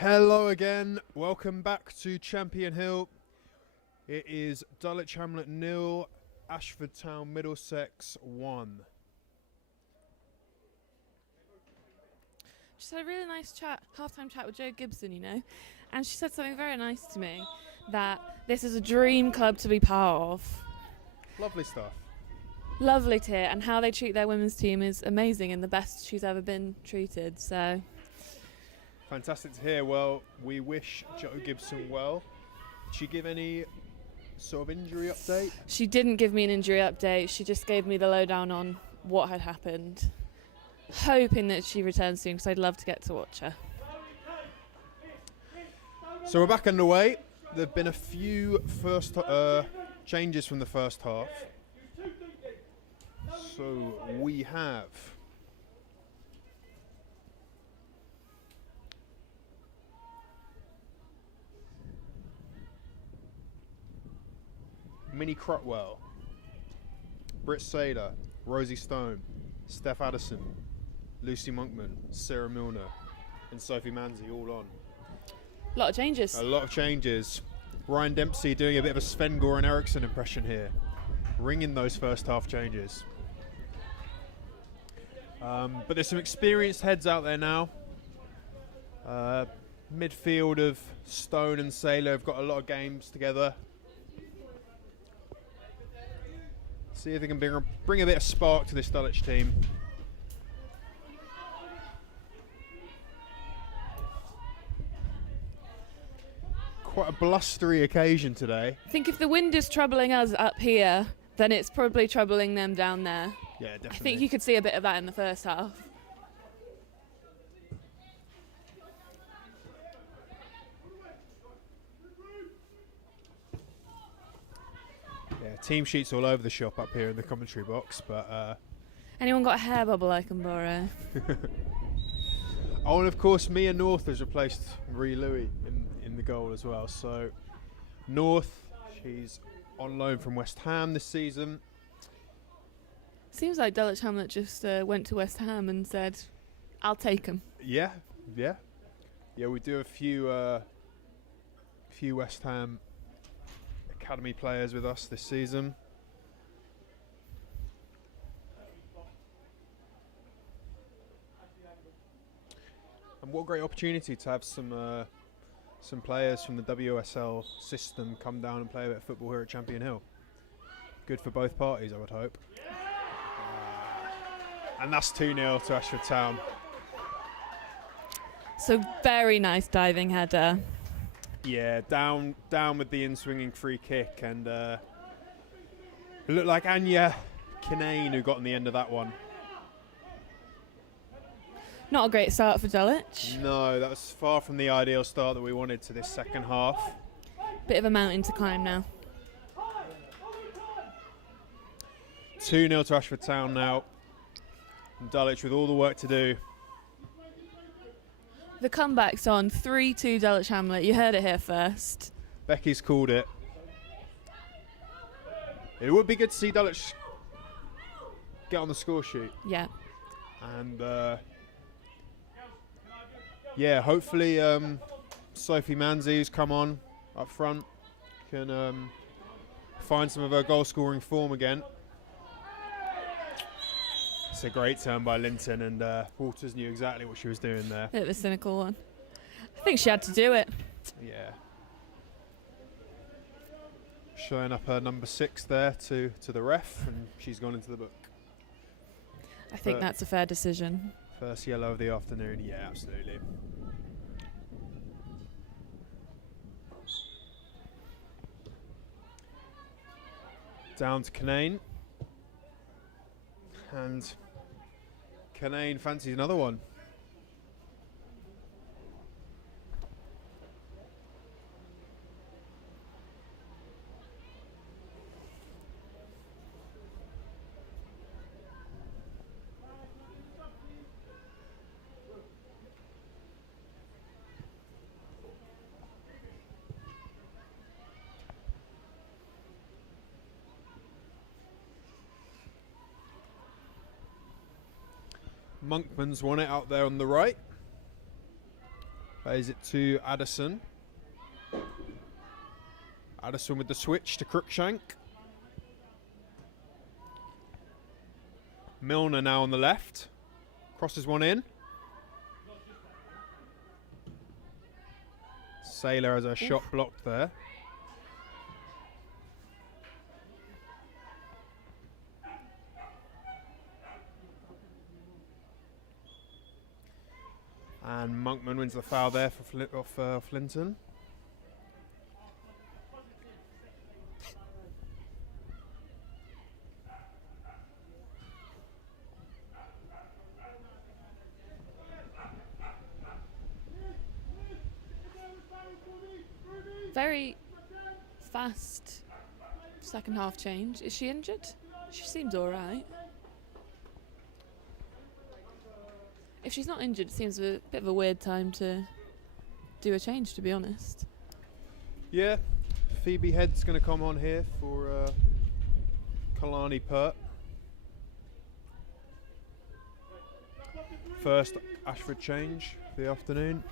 Hello again, welcome back to Champion Hill. It is Dulwich Hamlet 0, Ashford Town Middlesex 1. Just had a really nice half-time chat with Jo Gibson, and she said something very nice to me, that this is a dream club to be part of. Lovely stuff. Lovely to hear, and how they treat their women's team is amazing and the best she's ever been treated, so... Fantastic to hear. Well, we wish Jo Gibson well. Did she give any sort of injury update? She didn't give me an injury update, she just gave me the lowdown on what had happened. Hoping that she returns soon, because I'd love to get to watch her. So we're back underway. There have been a few changes from the first half. So we have Minnie Crotwell, Britt Sader, Rosie Stone, Steph Addison, Lucy Monkman, Sarah Milner and Sophie Manzi all on. A lot of changes. A lot of changes. Ryan Dempsey doing a bit of a Sven-Goran Eriksson impression here, ringing those first half changes. But there's some experienced heads out there now. Midfield of Stone and Saylor have got a lot of games together. See if they can bring a bit of spark to this Dulwich team. Quite a blustery occasion today. I think if the wind is troubling us up here, then it's probably troubling them down there. Yeah, definitely. I think you could see a bit of that in the first half. Yeah, team sheets all over the shop up here in the commentary box, but... Anyone got a hair bubble I can borrow? Oh, and of course Mia North has replaced Marie Louis in the goal as well. So North, she's on loan from West Ham this season. Seems like Dulwich Hamlet just went to West Ham and said, I'll take him. Yeah. We do a few West Ham academy players with us this season. And what a great opportunity to have some players from the WSL system come down and play a bit of football here at Champion Hill. Good for both parties, I would hope. And that's 2-0 to Ashford Town. So very nice diving header. Yeah, down with the in-swinging free kick, and it looked like Anya Kinane who got on the end of that one. Not a great start for Dulwich. No, that was far from the ideal start that we wanted to this second half. Bit of a mountain to climb now. 2-0 to Ashford Town now. And Dulwich with all the work to do. The comeback's on, 3-2 Dulwich Hamlet. You heard it here first. Becky's called it. It would be good to see Dulwich get on the score sheet. Yeah. And hopefully Sophie Manzi, who's come on up front, can find some of her goal scoring form again. It's a great turn by Linton, and Waters knew exactly what she was doing there. Bit of a cynical one. I think she had to do it. Yeah. Showing up her number 6 there to the ref, and she's gone into the book. I think that's a fair decision. First yellow of the afternoon, yeah, absolutely. Down to Kinane. And Kinane fancies another one. Monkman's won it out there on the right. Plays it to Addison. Addison with the switch to Cruikshank. Milner now on the left. Crosses one in. Saylor has a shot blocked there. And Monkman wins the foul there for Flinton. Very fast second half change. Is she injured? She seems alright. If she's not injured, it seems a bit of a weird time to do a change, to be honest. Yeah, Phoebe Head's going to come on here for Kalani Pert. First Ashford change for the afternoon.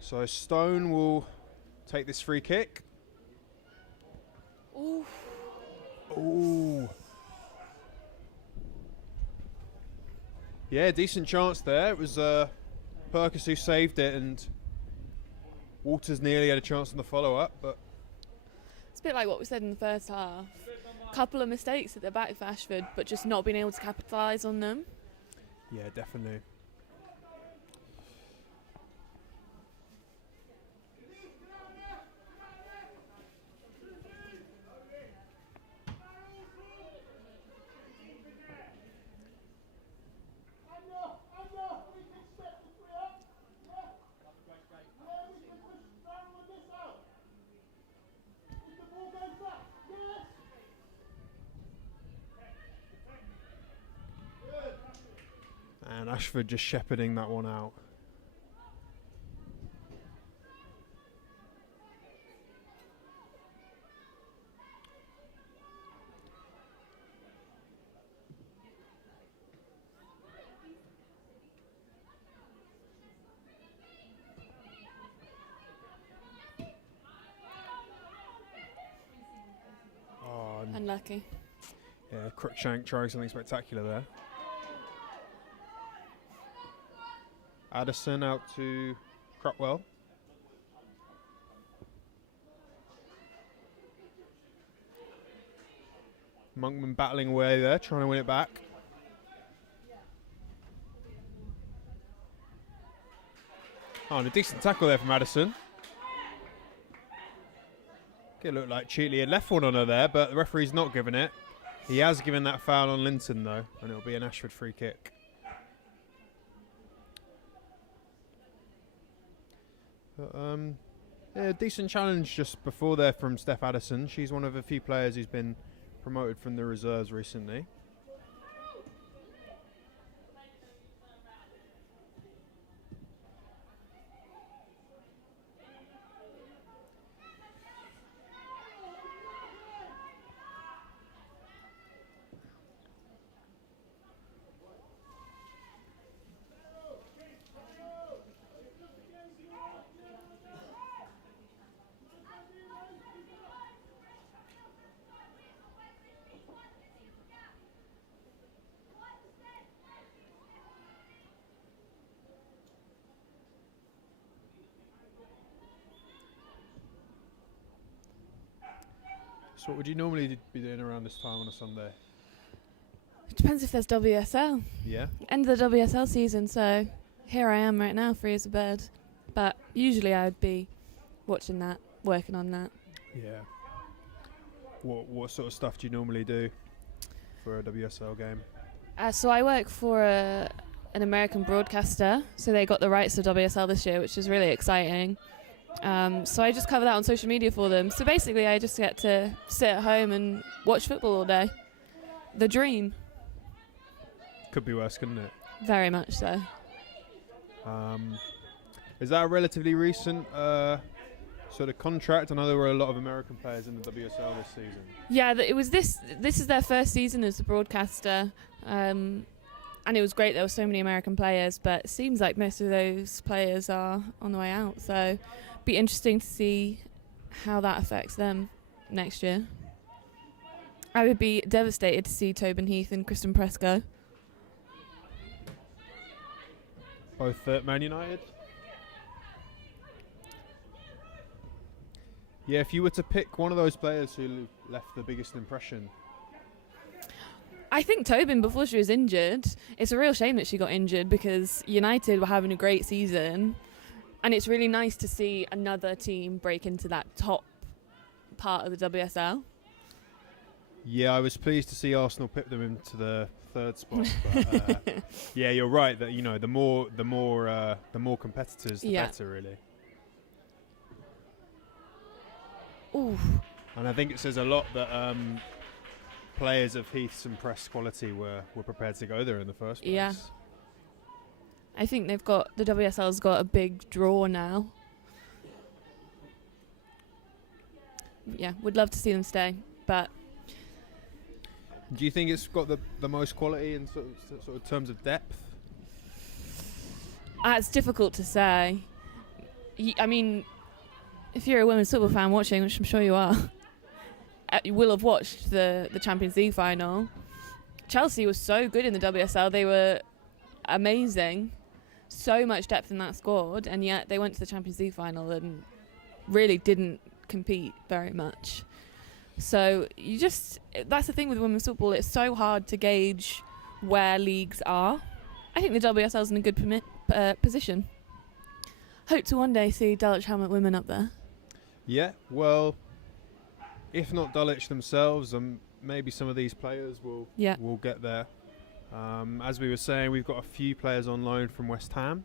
So Stone will take this free kick. Ooh. Ooh. Yeah, decent chance there. It was Perkins who saved it, and Walters nearly had a chance on the follow-up, but It's a bit like what we said in the first half. Couple of mistakes at the back for Ashford, but just not being able to capitalise on them. yeah, definitely. And Ashford just shepherding that one out. Oh, Unlucky. yeah, Cruikshank trying something spectacular there. Addison out to Crutwell. Monkman battling away there, trying to win it back. Oh, and a decent tackle there from Addison. It looked like Cheatley had left one on her there, but the referee's not given it. He has given that foul on Linton though, and it'll be an Ashford free kick. But, yeah, decent challenge just before there from Steph Addison. She's one of a few players who's been promoted from the reserves recently. So what would you normally be doing around this time on a Sunday? It depends if there's WSL. Yeah? End of the WSL season, so here I am right now, free as a bird. But usually I would be watching that, working on that. Yeah. What sort of stuff do you normally do for a WSL game? So I work for an American broadcaster, so they got the rights to WSL this year, which is really exciting. So I just cover that on social media for them. So basically I just get to sit at home and watch football all day. The dream. Could be worse, couldn't it? Very much so. Is that a relatively recent sort of contract? I know there were a lot of American players in the WSL this season. Yeah, it was this is their first season as a broadcaster. And it was great there were so many American players, but it seems like most of those players are on the way out. So be interesting to see how that affects them next year. I would be devastated to see Tobin Heath and Kristen Press go. Both at Man United? Yeah, if you were to pick one of those players who left the biggest impression. I think Tobin, before she was injured, it's a real shame that she got injured because United were having a great season, and it's really nice to see another team break into that top part of the WSL. Yeah, I was pleased to see Arsenal pip them into the third spot. But, yeah, you're right that the more competitors, the better, really. Ooh. And I think it says a lot that players of Heath's and Press quality were prepared to go there in the first place. Yeah. I think the WSL's got a big draw now. Yeah, would love to see them stay, but. Do you think it's got the most quality in sort of terms of depth? It's difficult to say. I mean, if you're a women's football fan watching, which I'm sure you are, you will have watched the Champions League final. Chelsea was so good in the WSL. They were amazing. So much depth in that squad, and yet they went to the Champions League final and really didn't compete very much. So that's the thing with women's football. It's so hard to gauge where leagues are. I think the WSL's in a good position. Hope to one day see Dulwich Hamlet women up there. Yeah, well, if not Dulwich themselves, maybe some of these players will get there. As we were saying, we've got a few players on loan from West Ham.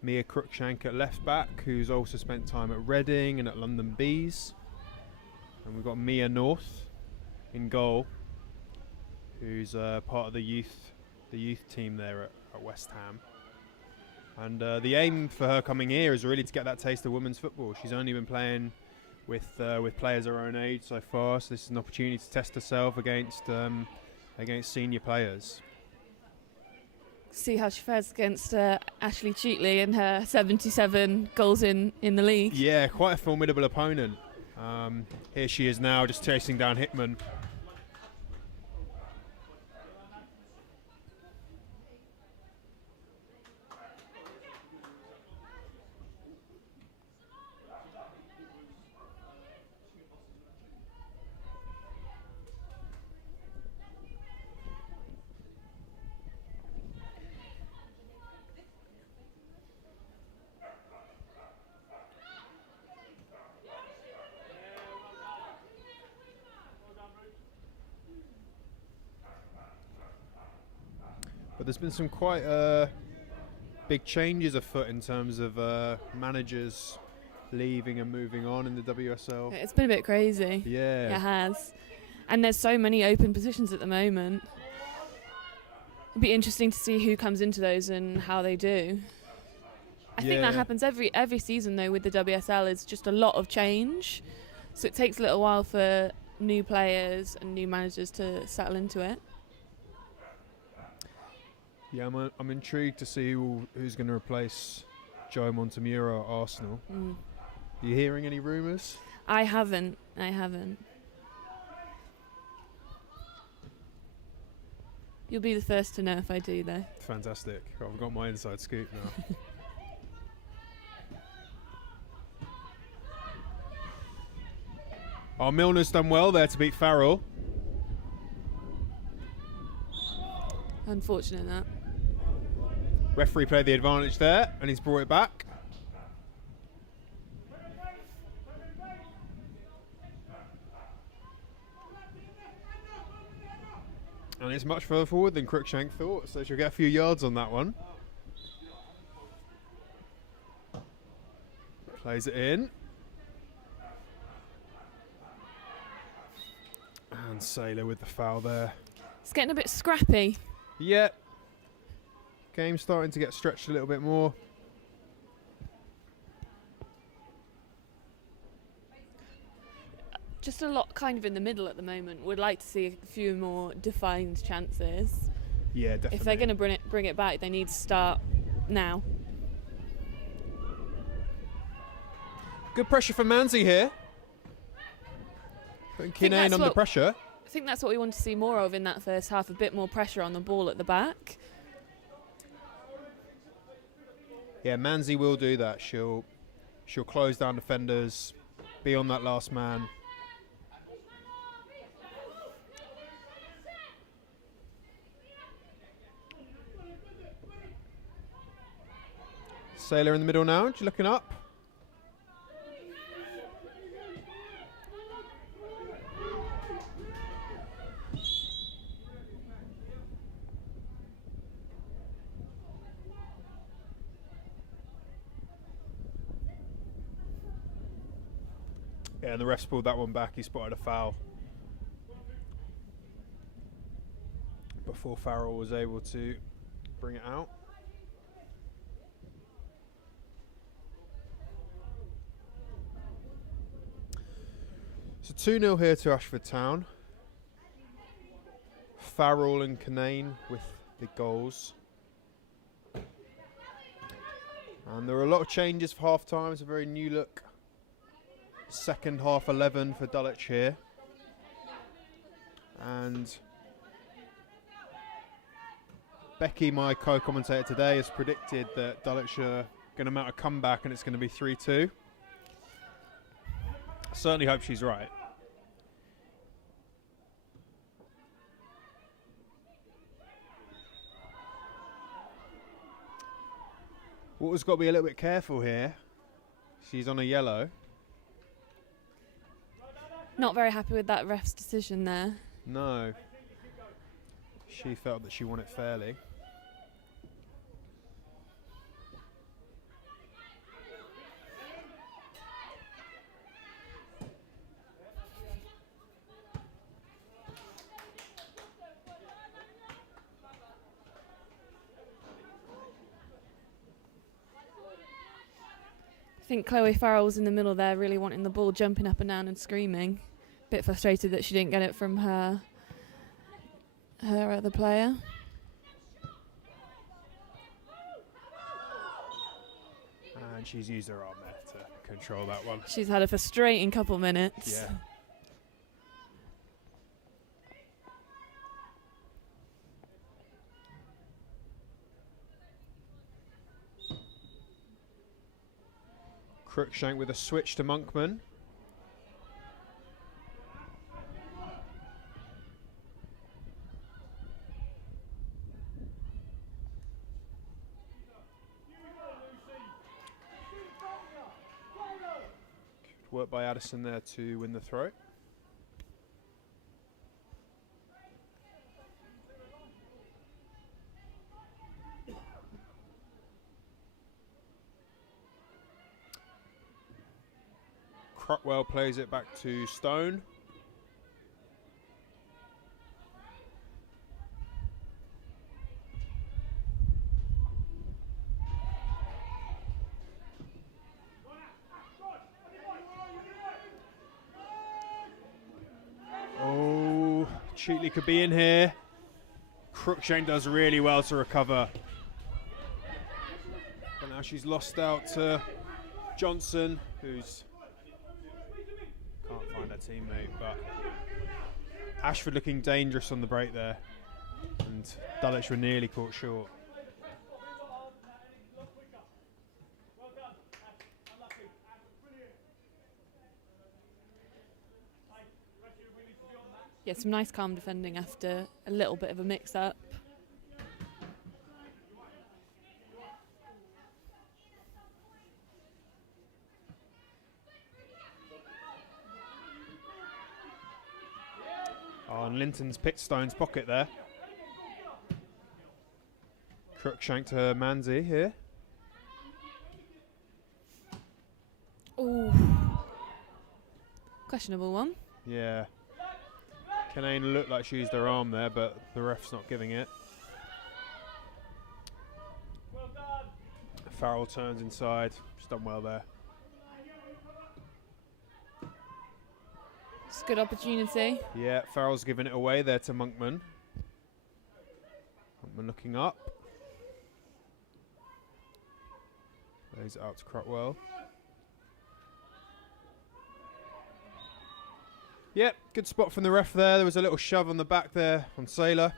Mia Cruikshank at left back, who's also spent time at Reading and at London Bees. And we've got Mia North in goal, who's part of the youth team there at West Ham. And the aim for her coming here is really to get that taste of women's football. She's only been playing with players her own age so far, so this is an opportunity to test herself against senior players. See how she fares against Ashley Cheatley and her 77 goals in the league. Yeah, quite a formidable opponent. Here she is now, just chasing down Hickman. But there's been some quite big changes afoot in terms of managers leaving and moving on in the WSL. It's been a bit crazy. Yeah. It has. And there's so many open positions at the moment. It'd be interesting to see who comes into those and how they do. I think that happens every season, though, with the WSL. Is just a lot of change. So it takes a little while for new players and new managers to settle into it. Yeah, I'm intrigued to see who's going to replace Joe Montemuro at Arsenal. Are you hearing any rumours? I haven't. You'll be the first to know if I do, though. Fantastic. I've got my inside scoop now. Milner's done well there to beat Farrell. Unfortunate that. Referee played the advantage there, and he's brought it back. And it's much further forward than Cruikshank thought, so she'll get a few yards on that one. Plays it in. And Saylor with the foul there. It's getting a bit scrappy. Yeah. Game's starting to get stretched a little bit more. Just a lot kind of in the middle at the moment. Would like to see a few more defined chances. Yeah, definitely. If they're going to bring it back, they need to start now. Good pressure for Manzi here. Putting Kinane under pressure. I think that's what we want to see more of in that first half, a bit more pressure on the ball at the back. Yeah, Manzi will do that. She'll close down defenders, be on that last man. Sailor in the middle now, she's looking up. Yeah, and the ref's pulled that one back. He spotted a foul before Farrell was able to bring it out. So 2-0 here to Ashford Town. Farrell and Kinane with the goals. And there are a lot of changes for half time. It's a very new look. Second half 11 for Dulwich here. And Becky, my co-commentator today, has predicted that Dulwich are going to mount a comeback and it's going to be 3-2. Certainly hope she's right. Water's got to be a little bit careful here. She's on a yellow. Not very happy with that ref's decision there. No. She felt that she won it fairly. I think Chloe Farrell was in the middle there, really wanting the ball, jumping up and down and screaming. Bit frustrated that she didn't get it from her other player. And she's used her arm there to control that one. She's had a frustrating couple minutes. Yeah. Crookshank with a switch to Monkman. Good work by Addison there to win the throw. Crockwell plays it back to Stone. Oh, Cheatley could be in here. Crookshank does really well to recover. But now she's lost out to Johnson, who's can't find her teammate, but Ashford looking dangerous on the break there, and Dulwich were nearly caught short. Yeah, some nice calm defending after a little bit of a mix-up. Oh, and Linton's picked Stone's pocket there. Crookshank to Manzi here. Oh, questionable one. Yeah. Kinane looked like she used her arm there, but the ref's not giving it. Farrell turns inside. She's done well there. It's a good opportunity. Yeah, Farrell's giving it away there to Monkman. Huntman looking up. Plays it out to Crutwell. Yep, good spot from the ref there. There was a little shove on the back there on Saylor.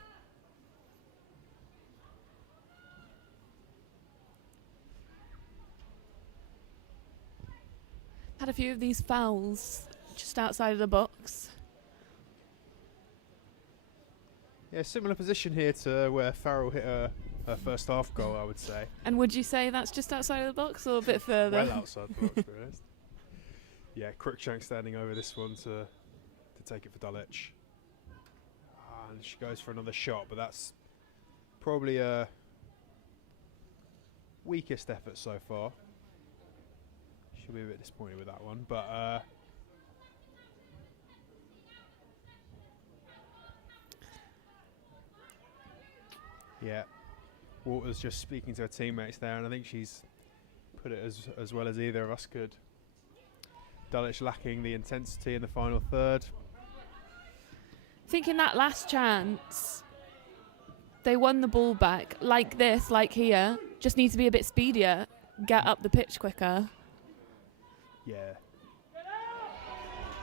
Had a few of these fouls just outside of the box. Yeah, similar position here to where Farrell hit her first half goal, I would say. And would you say that's just outside of the box or a bit further? Well outside the box, to be honest. Yeah, Cruikshank standing over this one to take it for Dulwich. And she goes for another shot, but that's probably a weakest effort so far. She'll be a bit disappointed with that one, but yeah, Walter's just speaking to her teammates there, and I think she's put it as well as either of us could. Dulwich lacking the intensity in the final third. I think in that last chance, they won the ball back like this, like here. Just need to be a bit speedier, get up the pitch quicker. Yeah.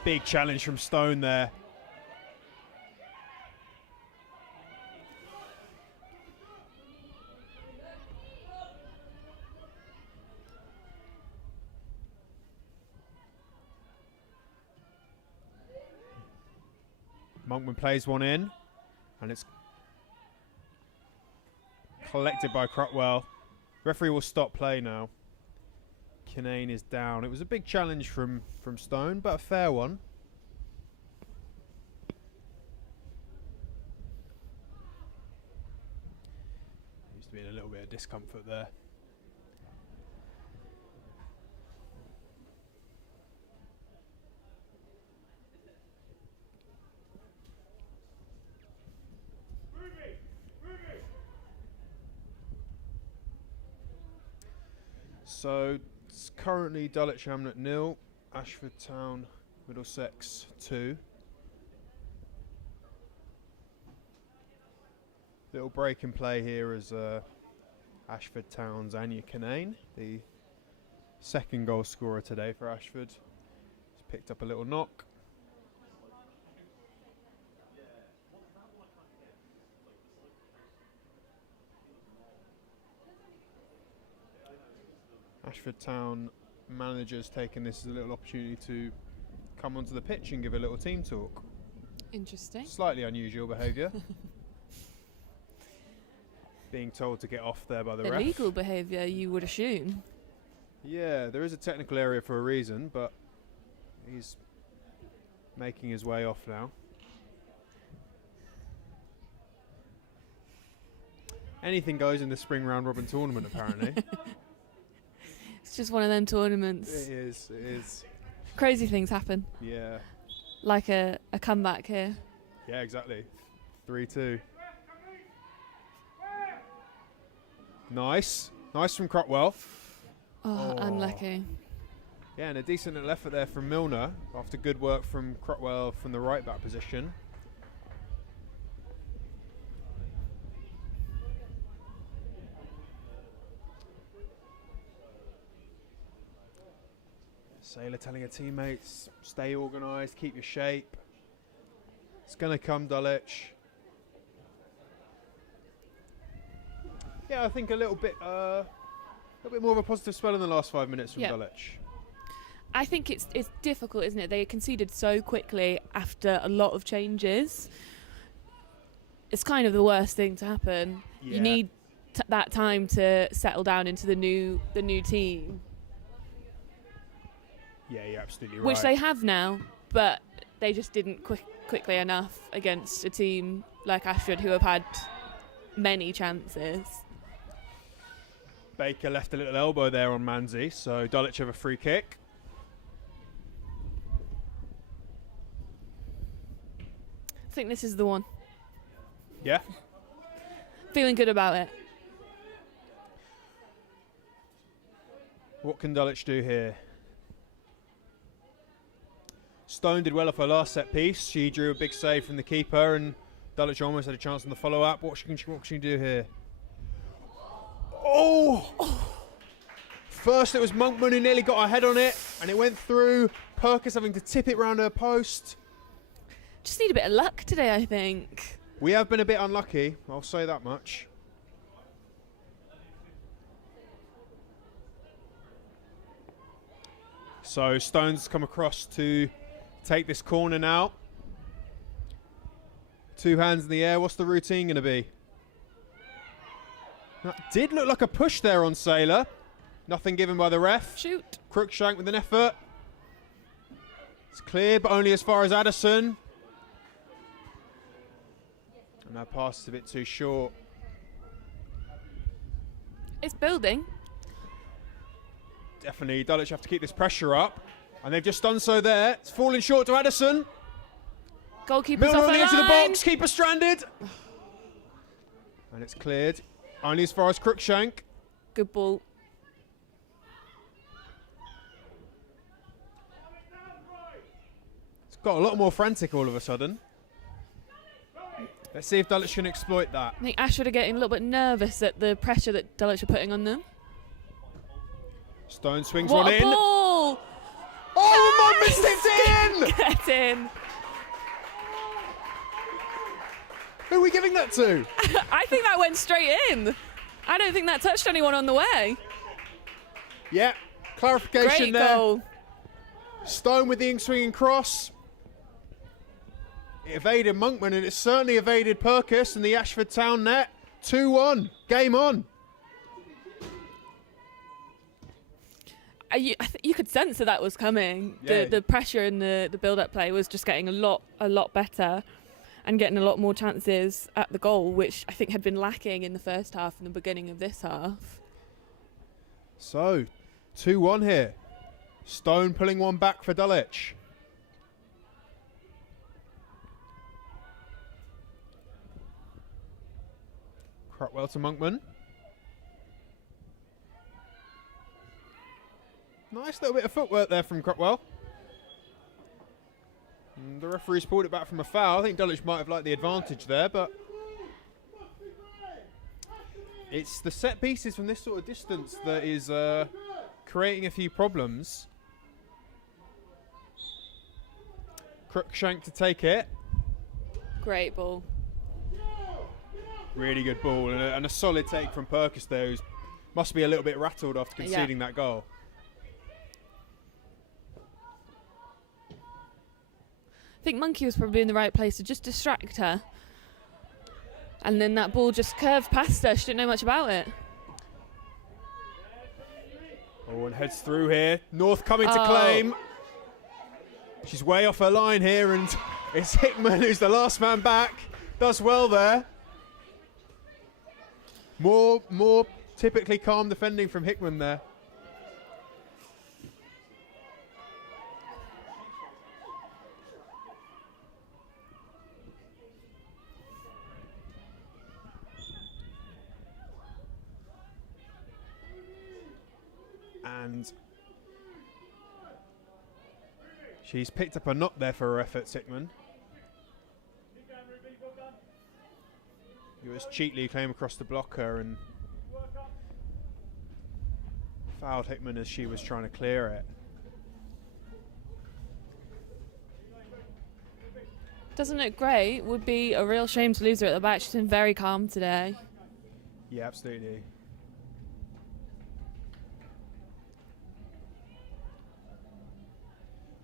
Big challenge from Stone there. Monkman plays one in, and it's collected by Crutwell. Referee will stop play now. Kinane is down. It was a big challenge from Stone, but a fair one. Used to be in a little bit of discomfort there. So it's currently Dulwich Hamlet 0, Ashford Town, Middlesex 2. Little break in play here as Ashford Town's Anya Kinane, the second goal scorer today for Ashford. He's picked up a little knock. Ashford Town manager's taken this as a little opportunity to come onto the pitch and give a little team talk. Interesting. Slightly unusual behaviour. Being told to get off there by the ref. Illegal behaviour, you would assume. Yeah, there is a technical area for a reason, but he's making his way off now. Anything goes in the spring round robin tournament, apparently. It's just one of them tournaments. It is. Crazy things happen. Yeah. Like a comeback here. Yeah, exactly. 3-2. Nice from Crutwell. Oh, unlucky. Yeah, and a decent little effort there from Milner after good work from Crutwell from the right back position. Saylor telling her teammates, stay organised, keep your shape. It's going to come, Dulwich. Yeah, I think a little bit more of a positive spell in the last 5 minutes from Dulwich. I think it's difficult, isn't it? They conceded so quickly after a lot of changes. It's kind of the worst thing to happen. Yeah. You need that time to settle down into the new team. Yeah, you're absolutely right. Which they have now, but they just didn't quickly enough against a team like Ashford who have had many chances. Baker left a little elbow there on Manzi, so Dulwich have a free kick. I think this is the one. Yeah? Feeling good about it. What can Dulwich do here? Stone did well off her last set piece. She drew a big save from the keeper and Dulwich almost had a chance on the follow-up. What can she do here? Oh! First it was Monkman who nearly got her head on it, and it went through. Perkis having to tip it round her post. Just need a bit of luck today, I think. We have been a bit unlucky, I'll say that much. So Stone's come across to take this corner now. 2 hands in the air. What's the routine going to be? That did look like a push there on Sailor. Nothing given by the ref. Shoot. Crookshank with an effort. It's clear, but only as far as Addison. And that pass is a bit too short. It's building. Definitely, Dulwich have to keep this pressure up. And they've just done so there. It's falling short to Addison. Goalkeeper's Milner off on the the edge of the line. box, keeper stranded. And it's cleared. Only as far as Crookshank. Good ball. It's got a lot more frantic all of a sudden. Let's see if Dulwich can exploit that. I think Ashford are getting a little bit nervous at the pressure that Dulwich are putting on them. Stone swings What one a in. ball! Oh, Monkman tipped it in! Get in. Who are we giving that to? I think that went straight in. I don't think that touched anyone on the way. Yeah, clarification Great there. goal. Stone with the in-swinging cross. It evaded Monkman, and it certainly evaded Perkis and the Ashford Town net. 2-1, game on. You could sense that was coming. Yeah. The pressure in the build-up play was just getting a lot better and getting a lot more chances at the goal, which I think had been lacking in the first half and the beginning of this half. So, 2-1 here. Stone pulling one back for Dulwich. Crutwell to Monkman. Nice little bit of footwork there from Crutwell. And the referee's pulled it back from a foul. I think Dulwich might have liked the advantage there, but it's the set pieces from this sort of distance that is creating a few problems. Crookshank to take it. Great ball. Really good ball, and a solid take from Perkis there, who must be a little bit rattled after conceding that goal. I think Monkey was probably in the right place to just distract her. And then that ball just curved past her. She didn't know much about it. Oh, and heads through here. North coming to claim. She's way off her line here, and it's Hickman who's the last man back. Does well there. More typically calm defending from Hickman there. And she's picked up a knock there for her efforts, Hickman. It was Cheatley came across the blocker and fouled Hickman as she was trying to clear it. Doesn't look great. Would be a real shame to lose her at the back. She's been very calm today. Yeah, absolutely.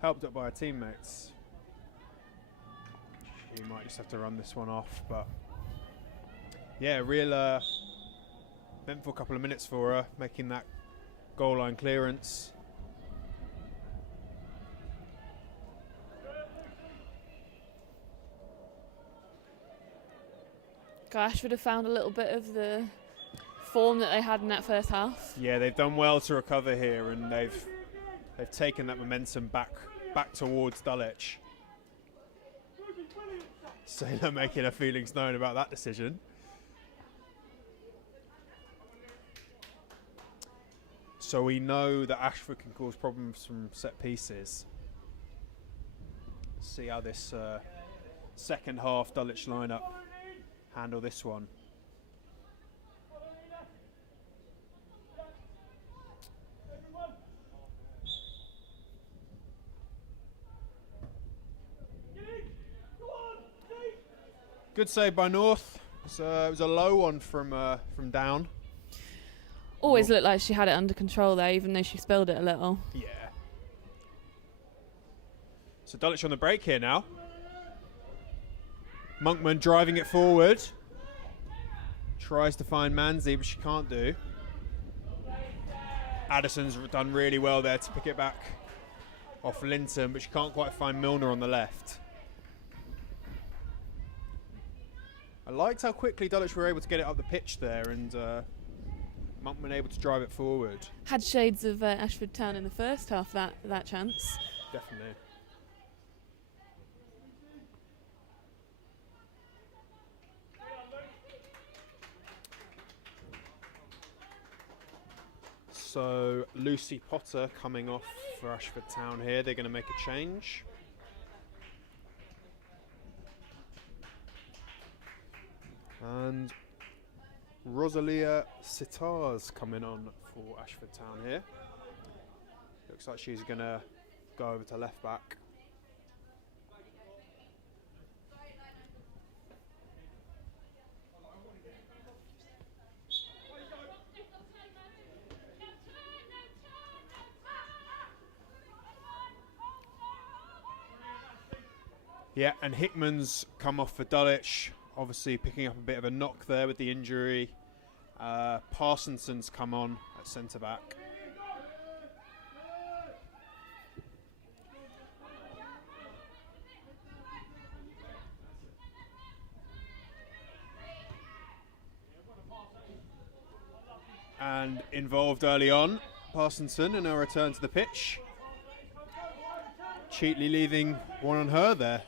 Helped up by her teammates. She might just have to run this one off, but yeah, real eventful couple of minutes for her, making that goal line clearance. Gosh, would have found a little bit of the form that they had in that first half. Yeah, they've done well to recover here, and they've taken that momentum back towards Dulwich. Sailor making her feelings known about that decision. So we know that Ashford can cause problems from set pieces. See how this second half Dulwich lineup handle this one. Good save by North. So it was a low one from down. Always looked like she had it under control there, even though she spilled it a little. Yeah. So Dulwich on the break here now. Monkman driving it forward. Tries to find Manzi, but she can't do. Addison's done really well there to pick it back off Linton, but she can't quite find Milner on the left. I liked how quickly Dulwich were able to get it up the pitch there, and Monkman able to drive it forward. Had shades of Ashford Town in the first half, that chance. Definitely. So Lucy Potter coming off for Ashford Town here. They're going to make a change. And Rosalia Sitar's coming on for Ashford Town here. Looks like she's going to go over to left back. Yeah, and Hickman's come off for Dulwich. Obviously picking up a bit of a knock there with the injury. Parsonson's come on at centre-back. And involved early on, Parsonson, in her return to the pitch. Cheatley leaving one on her there.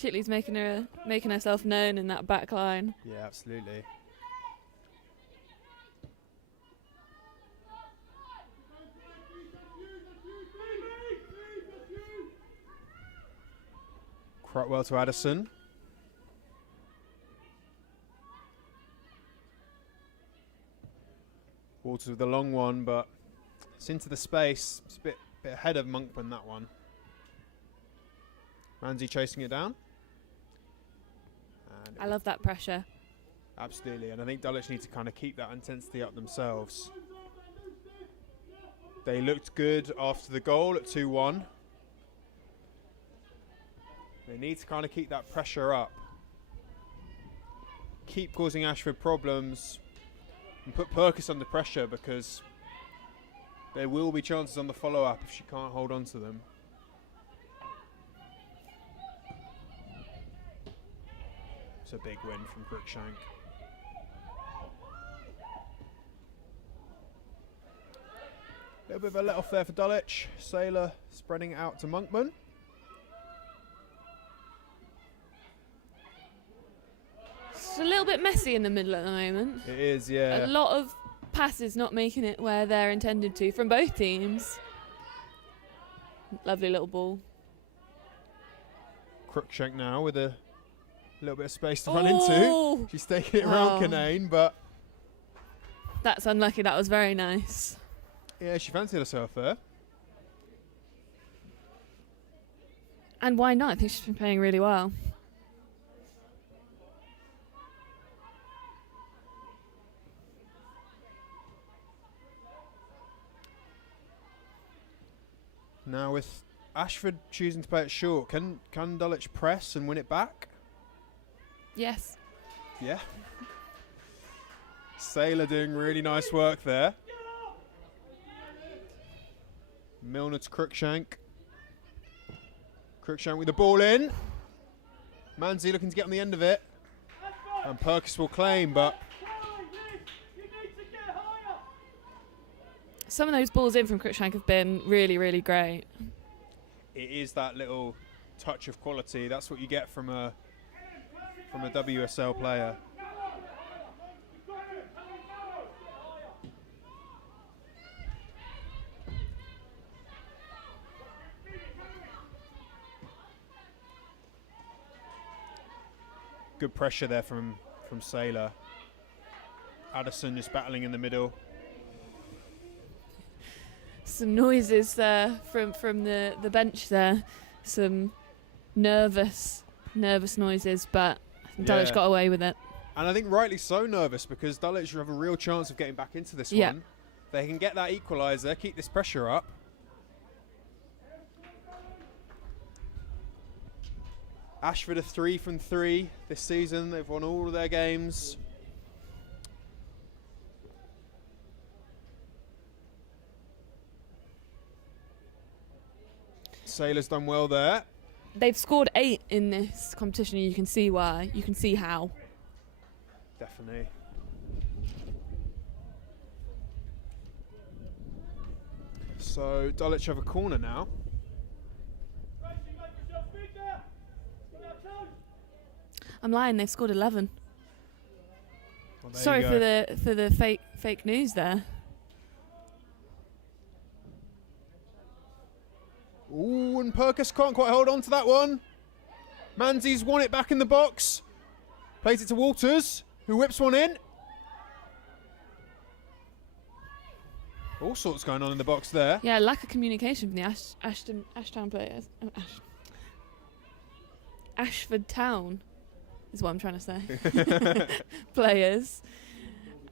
Chitley's making herself known in that back line. Yeah, absolutely. Crotwell to Addison. Walters with the long one, but it's into the space. It's a bit ahead of Monkman, that one. Manzi chasing it down. And I love that pressure. Absolutely, and I think Dulwich need to kind of keep that intensity up themselves. They looked good after the goal at 2-1. They need to kind of keep that pressure up. Keep causing Ashford problems and put Perkis under pressure, because there will be chances on the follow-up if she can't hold on to them. It's a big win from Cruikshank. A little bit of a let-off there for Dulwich. Saylor spreading it out to Monkman. It's a little bit messy in the middle at the moment. It is, yeah. A lot of passes not making it where they're intended to from both teams. Lovely little ball. Cruikshank now with a little bit of space to run into. She's taking it around Canane, but... That's unlucky. That was very nice. Yeah, she fancied herself there. And why not? I think she's been playing really well. Now with Ashford choosing to play it short, can Dulwich press and win it back? Yes. Yeah. Saylor doing really nice work there. Milner to Cruikshank. Cruikshank with the ball in. Manzi looking to get on the end of it. And Perkis will claim, but... Some of those balls in from Cruikshank have been really, really great. It is that little touch of quality. That's what you get from a WSL player. Good pressure there from Saylor. Addison just battling in the middle. Some noises there from the bench there. Some nervous noises, but Dulwich got away with it. And I think rightly so nervous, because Dulwich have a real chance of getting back into this one. They can get that equaliser, keep this pressure up. Ashford are 3 from 3 this season. They've won all of their games. Saylor's done well there. They've scored 8 in this competition, and you can see why. You can see how. Definitely. So Dulwich have a corner now. I'm lying. They've scored 11. Well, sorry for the fake news there. Ooh, and Perkis can't quite hold on to that one. Manzi's won it back in the box. Plays it to Walters, who whips one in. All sorts going on in the box there. Yeah, lack of communication from the Ashtown players. Ashford Town is what I'm trying to say. Players.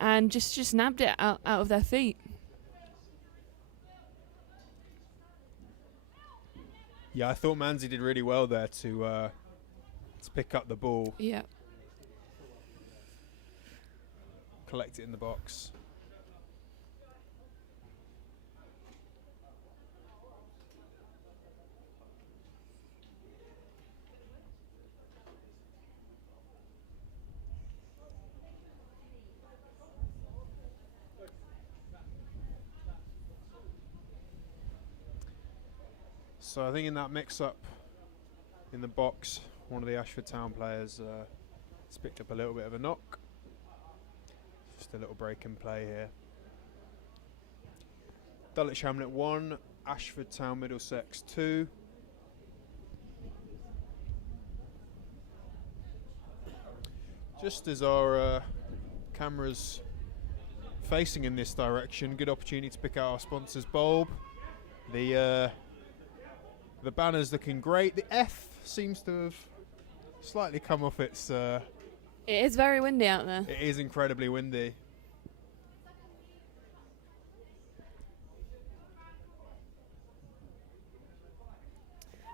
And just nabbed it out of their feet. Yeah, I thought Manzi did really well there to pick up the ball. Yeah. Collect it in the box. So I think in that mix-up in the box, one of the Ashford Town players has picked up a little bit of a knock. Just a little break in play here. Dulwich Hamlet 1, Ashford Town Middlesex 2. Just as our camera's facing in this direction, good opportunity to pick out our sponsor's bulb. The banner's looking great. The F seems to have slightly come off its... It is very windy out there. It is incredibly windy.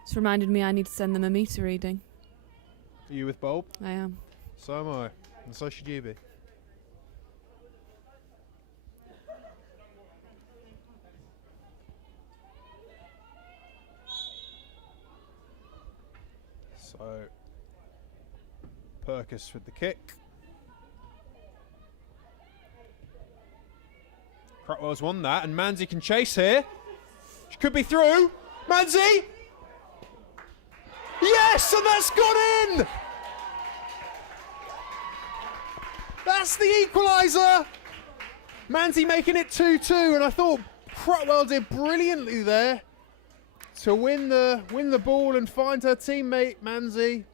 It's reminded me I need to send them a meter reading. Are you with bulb? I am. So am I. And so should you be. So, Perkis with the kick. Cratwell's won that, and Manzi can chase here. She could be through. Manzi! Yes, and that's gone in! That's the equaliser! Manzi making it 2-2, and I thought Cratwell did brilliantly there to win the ball and find her teammate Manzi.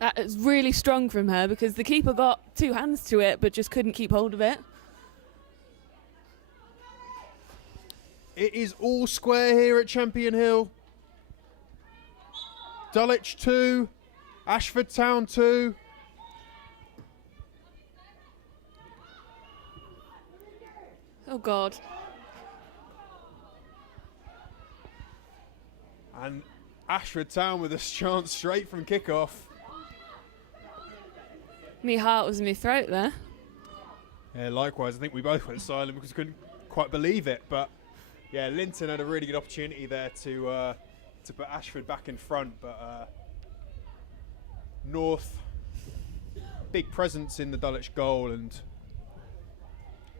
That is really strong from her, because the keeper got 2 hands to it but just couldn't keep hold of it. It is all square here at Champion Hill. Dulwich 2, Ashford Town 2. Oh God. And Ashford Town with a chance straight from kickoff. Me heart was in my throat there. Yeah, likewise. I think we both went silent because we couldn't quite believe it. But yeah, Linton had a really good opportunity there to put Ashford back in front. But North, big presence in the Dulwich goal and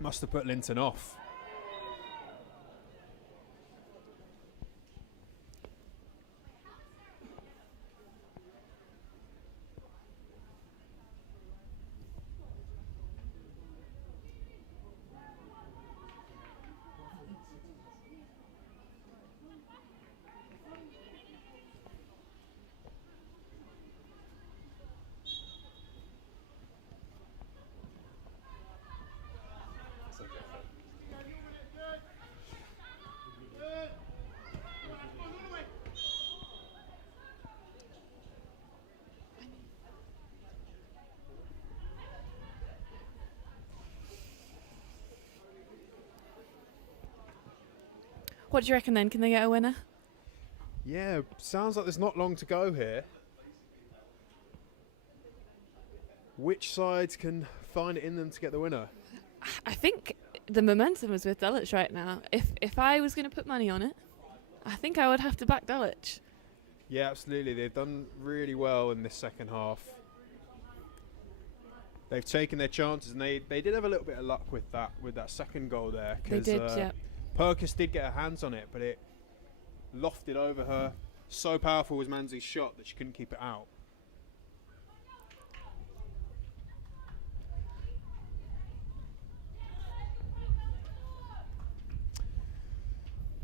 must have put Linton off. What do you reckon then? Can they get a winner? Yeah, sounds like there's not long to go here. Which sides can find it in them to get the winner? I think the momentum is with Dulwich right now. If I was going to put money on it, I think I would have to back Dulwich. Yeah, absolutely. They've done really well in this second half. They've taken their chances, and they did have a little bit of luck with that second goal there. They did, yeah. Perkis did get her hands on it, but it lofted over her. So powerful was Manzi's shot that she couldn't keep it out.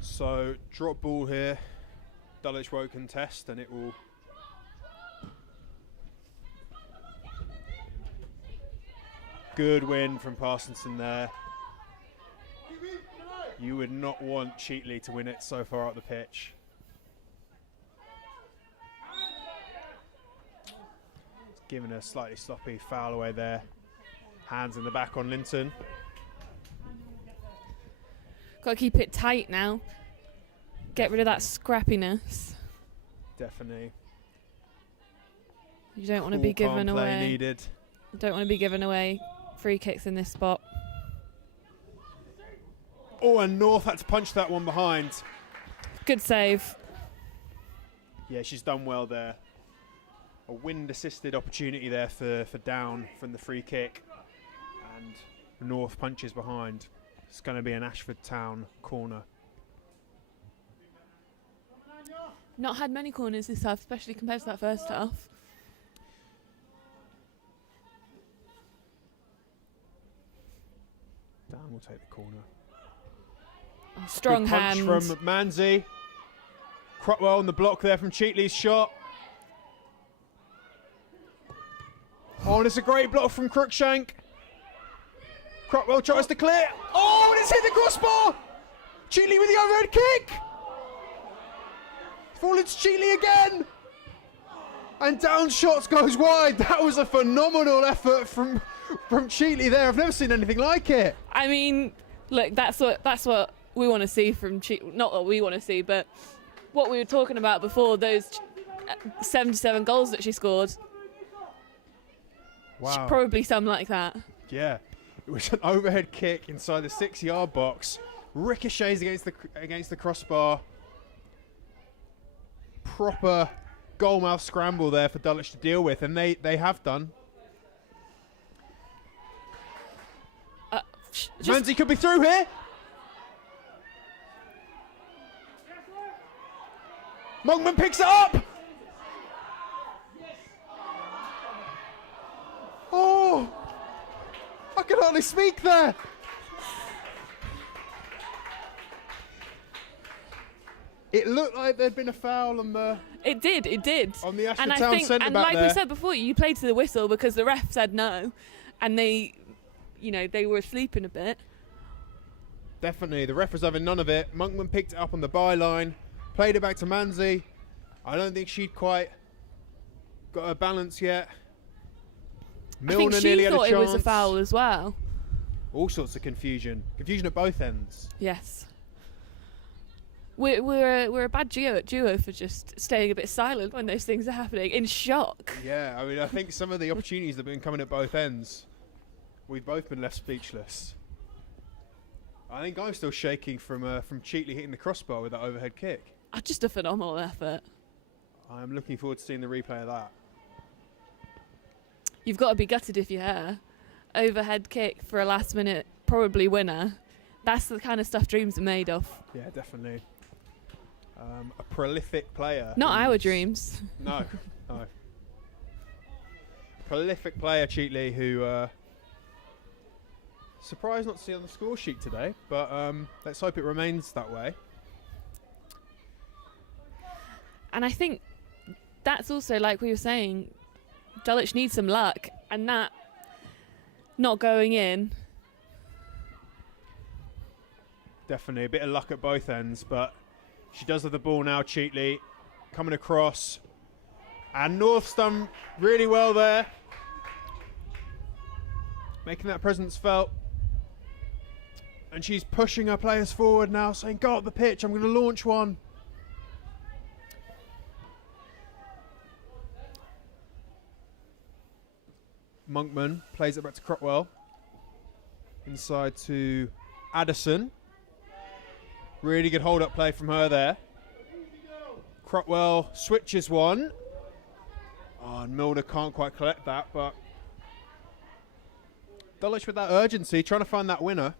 So drop ball here. Dulwich won't contest, and it will. Good win from Parsonson there. You would not want Cheatley to win it so far up the pitch. Giving a slightly sloppy foul away there. Hands in the back on Linton. Got to keep it tight now. Get rid of that scrappiness. Definitely. You don't want to be given away. Needed. You don't want to be giving away free kicks in this spot. Oh, and North had to punch that one behind. Good save. Yeah, she's done well there. A wind-assisted opportunity there for Down from the free kick. And North punches behind. It's going to be an Ashford Town corner. Not had many corners this half, especially compared to that first half. Down will take the corner. Oh, strong Good hand punch from Manzi. Crotwell on the block there from Cheatley's shot. Oh, and it's a great block from Crookshank. Crotwell tries to clear. Oh, and it's hit the crossbar. Cheatley with the overhead kick. Fallen to Cheatley again. And Down shots goes wide. That was a phenomenal effort from Cheatley there. I've never seen anything like it. I mean, look, that's what we want to see from Cheatley. Not what we want to see, but what we were talking about before, those 77 goals that she scored. Wow. Probably something like that. Yeah. It was an overhead kick inside the 6-yard box. Ricochets against the crossbar. Proper goalmouth scramble there for Dulwich to deal with, and they have done. Manzi could be through here. Monkman picks it up. Oh, I can hardly speak there. It looked like there'd been a foul on the. It did. On the Ashford and Town I think, centre and back like there. we said before, you played to the whistle because the ref said no, and they were sleeping a bit. Definitely, the ref was having none of it. Monkman picked it up on the byline, played it back to Manzi. I don't think she'd quite got her balance yet. Milner I think nearly she had a thought chance. it was a foul as well. All sorts of confusion at both ends. Yes. We're a bad duo for just staying a bit silent when those things are happening, in shock. Yeah, I mean, I think some of the opportunities that have been coming at both ends, we've both been left speechless. I think I'm still shaking from Cheatley hitting the crossbar with that overhead kick. Just a phenomenal effort. I'm looking forward to seeing the replay of that. You've got to be gutted if you're her. Overhead kick for a last minute, probably winner. That's the kind of stuff dreams are made of. Yeah, definitely. A prolific player. Not our dreams. No. Prolific player, Cheatley, who surprised not to see on the score sheet today, but let's hope it remains that way. And I think that's also, like we were saying, Dulwich needs some luck, and that not going in. Definitely a bit of luck at both ends, but she does have the ball now, Cheatley, coming across. And North's done really well there, making that presence felt. And she's pushing her players forward now, saying, go up the pitch, I'm going to launch one. Monkman plays it back to Crotwell. Inside to Addison. Really good hold-up play from her there. Crotwell switches one. Oh, and Milner can't quite collect that, but Dulwich with that urgency, trying to find that winner.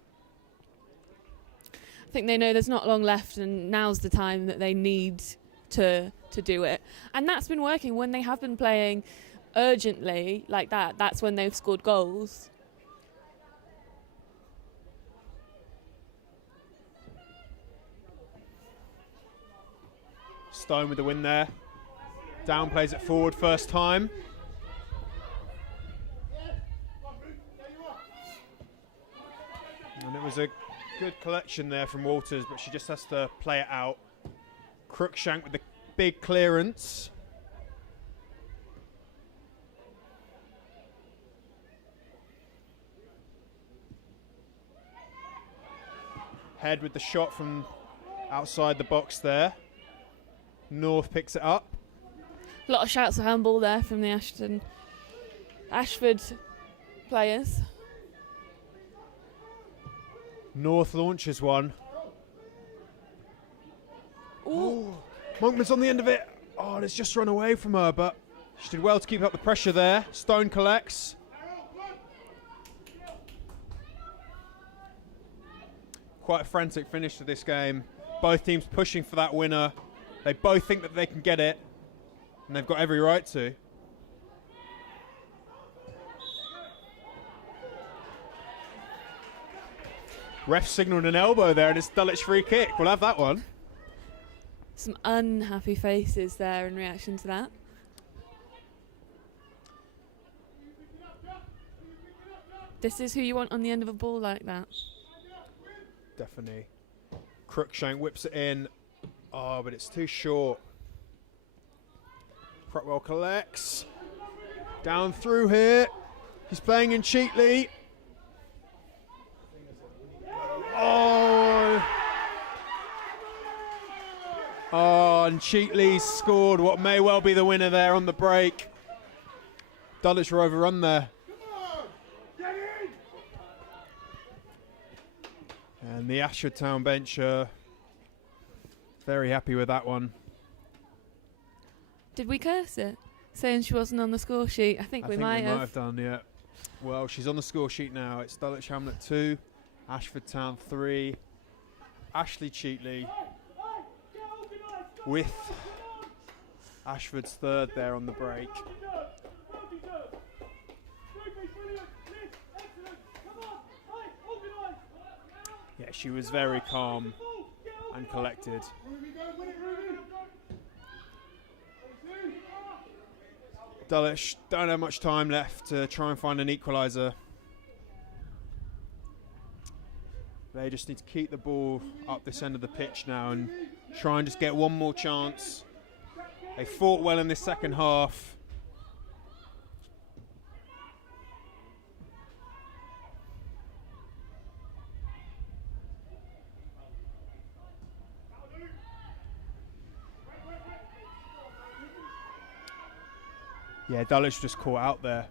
I think they know there's not long left, and now's the time that they need to do it. And that's been working when they have been playing urgently like that. That's when they've scored goals. Stone with the win there. Down plays it forward first time. And it was a good collection there from Walters, but she just has to play it out. Crookshank with the big clearance. Head with the shot from outside the box there. North picks it up. A lot of shouts of handball there from the Ashford players. North launches one. Ooh. Monkman's on the end of it. Oh, and it's just run away from her, but she did well to keep up the pressure there. Stone collects. Quite a frantic finish to this game. Both teams pushing for that winner. They both think that they can get it, and they've got every right to. Ref signalled an elbow there, and it's Dulwich free kick. We'll have that one. Some unhappy faces there in reaction to that. This is who you want on the end of a ball like that. Definitely. Crookshank whips it in. Oh, but it's too short. Crotwell collects. Down through here. He's playing in Cheatley. Oh. Oh, and Cheatley scored what may well be the winner there on the break. Dulwich were overrun there. And the Ashford Town bench very happy with that one. Did we curse it? Saying she wasn't on the score sheet? I think we might have done, yeah. Well, she's on the score sheet now. It's Dulwich Hamlet 2, Ashford Town 3, Ashley Cheatley with Ashford's third there on the break. Yeah, she was very calm and collected. Dulwich don't have much time left to try and find an equaliser. They just need to keep the ball up this end of the pitch now and try and just get one more chance. They fought well in this second half. Yeah, Dulwich just caught out there.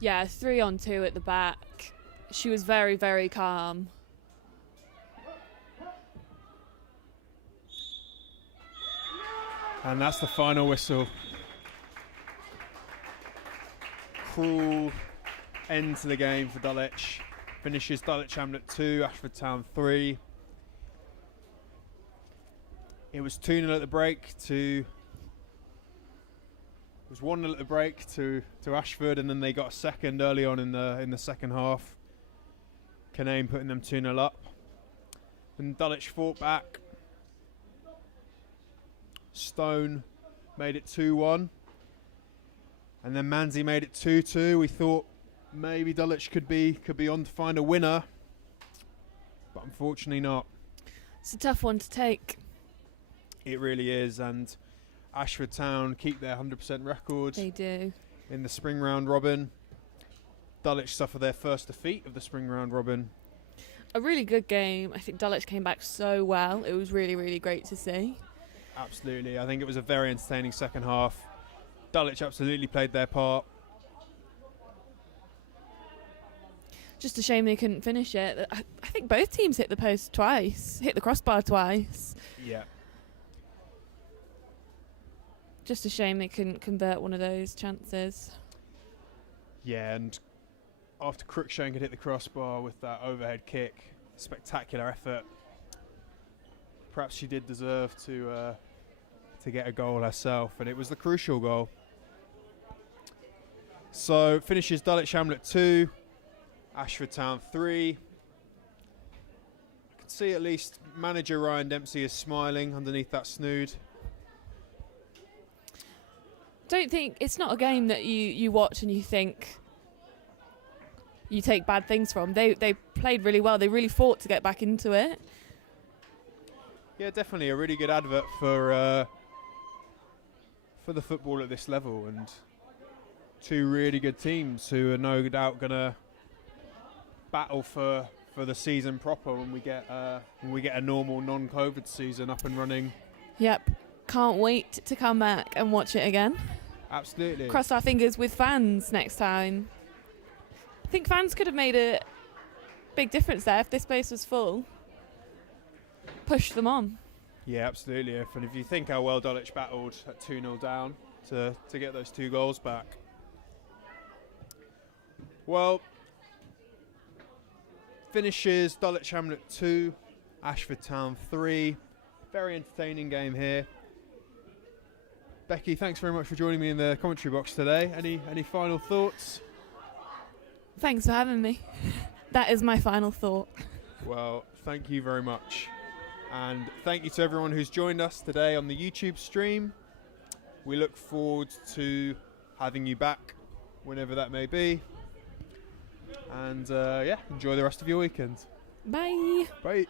Yeah, 3-on-2 at the back. She was very, very calm. And that's the final whistle. Cruel end to the game for Dulwich. Finishes Dulwich Hamlet 2, Ashford Town 3. It was 2-0 at the break to... It was 1-0 at the break to Ashford, and then they got a second early on in the second half. Canaan putting them 2-0 up. And Dulwich fought back. Stone made it 2-1. And then Manzi made it 2-2. We thought maybe Dulwich could be on to find a winner, but unfortunately not. It's a tough one to take. It really is, and Ashford Town keep their 100% record. They do. In the spring round robin. Dulwich suffer their first defeat of the spring round robin. A really good game. I think Dulwich came back so well. It was really, really great to see. Absolutely. I think it was a very entertaining second half. Dulwich absolutely played their part. Just a shame they couldn't finish it. I think both teams hit the post twice, hit the crossbar twice. Yeah. Just a shame they couldn't convert one of those chances. Yeah, and after Cruikshank had hit the crossbar with that overhead kick, spectacular effort. Perhaps she did deserve to get a goal herself, and it was the crucial goal. So finishes Dulwich Hamlet 2, Ashford Town 3. I can see at least manager Ryan Dempsey is smiling underneath that snood. Don't think it's not a game that you watch and you think you take bad things from. They played really well. They really fought to get back into it. Yeah, definitely a really good advert for the football at this level, and two really good teams who are no doubt going to battle for the season proper when we get a normal non-COVID season up and running. Yep, can't wait to come back and watch it again. Absolutely. Cross our fingers with fans next time. I think fans could have made a big difference there if this place was full. Push them on. Yeah, absolutely. And if you think how well Dulwich battled at 2-0 down to get those 2 goals back. Well, finishes Dulwich Hamlet 2, Ashford Town 3. Very entertaining game here. Becky, thanks very much for joining me in the commentary box today. Any final thoughts? Thanks for having me. That is my final thought. Well, thank you very much. And thank you to everyone who's joined us today on the YouTube stream. We look forward to having you back whenever that may be. And yeah, enjoy the rest of your weekend. Bye. Bye.